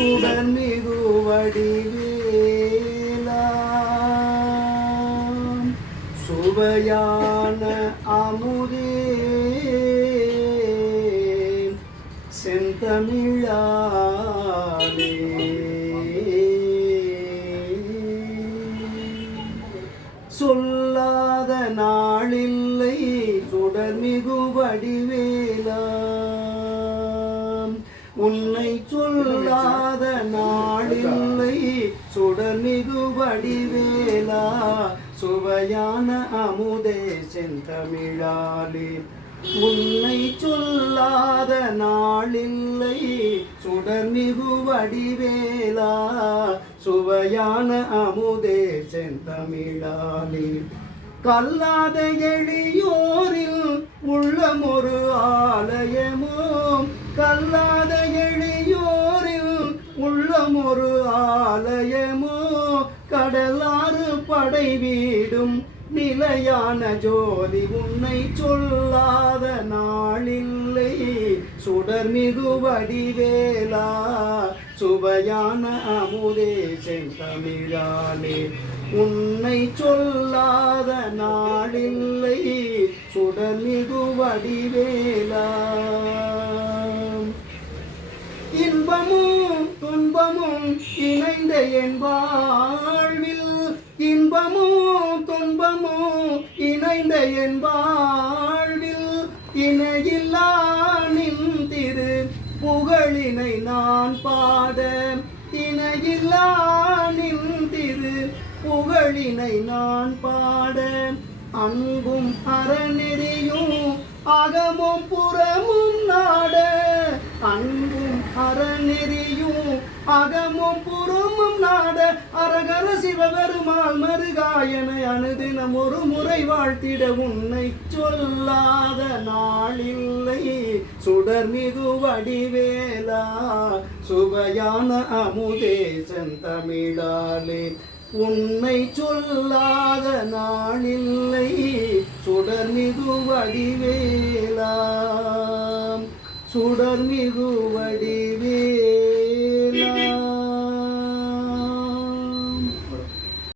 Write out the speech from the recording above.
சுடர்மிகு வடிவேலா சுவையான அமுதே செந்தமிழாலே சொல்லாத நாளில்லை சுடர்மிகு வடிவேலா உன்னை சொல்லாத நாளில்லை சுடர்மிகு வடிவேலா சுவையான அமுதே செந்தமிழாலே உன்னை சொல்லாத நாளில்லை சுடர்மிகு வடிவேலா சுவையான அமுதே செந்தமிழாலே கல்லாத எளியோரில் உள்ளமொரு ஆலயமோ கல்லாத எளியோரில் உள்ளமொரு ஆலயமோ கடலாறு படை வீடும் நிலையான ஜோதி உன்னை சொல்லாத நாளில்லை சுடர்மிகு வடிவேலா சுவையான அமுதே செந்தமிழாலே உன்னை சொல்லாத நாளில்லை சுடர்மிகு வடிவேலா இன்பமும் துன்பமும் இணைந்த என் வாழ்வில் இன்பமும் துன்பமும் இணைந்த என் வாழ்வில் இணையில்லா நின் திரு புகழினை நான் பாட இணையில்லா நின் திரு புகழினை நான் பாட அன்பும் அறநெறியும் அகமும் புறமும் நாட அன்பும் அறநெறியும் அகமும் புறமும் நாட அரகர சிவபெருமாள் மருகாயன அனுதினம் ஒரு முறை வாழ்த்திட உன்னை சொல்லாத நாளில்லை சுடர்மிகு வடிவேலா சுவையான அமுதே செந்தமிழாலே உன்னை சொல்லாத நாளில்லை சுடர்மிகு வடிவேலா சுடர்மிகு வடி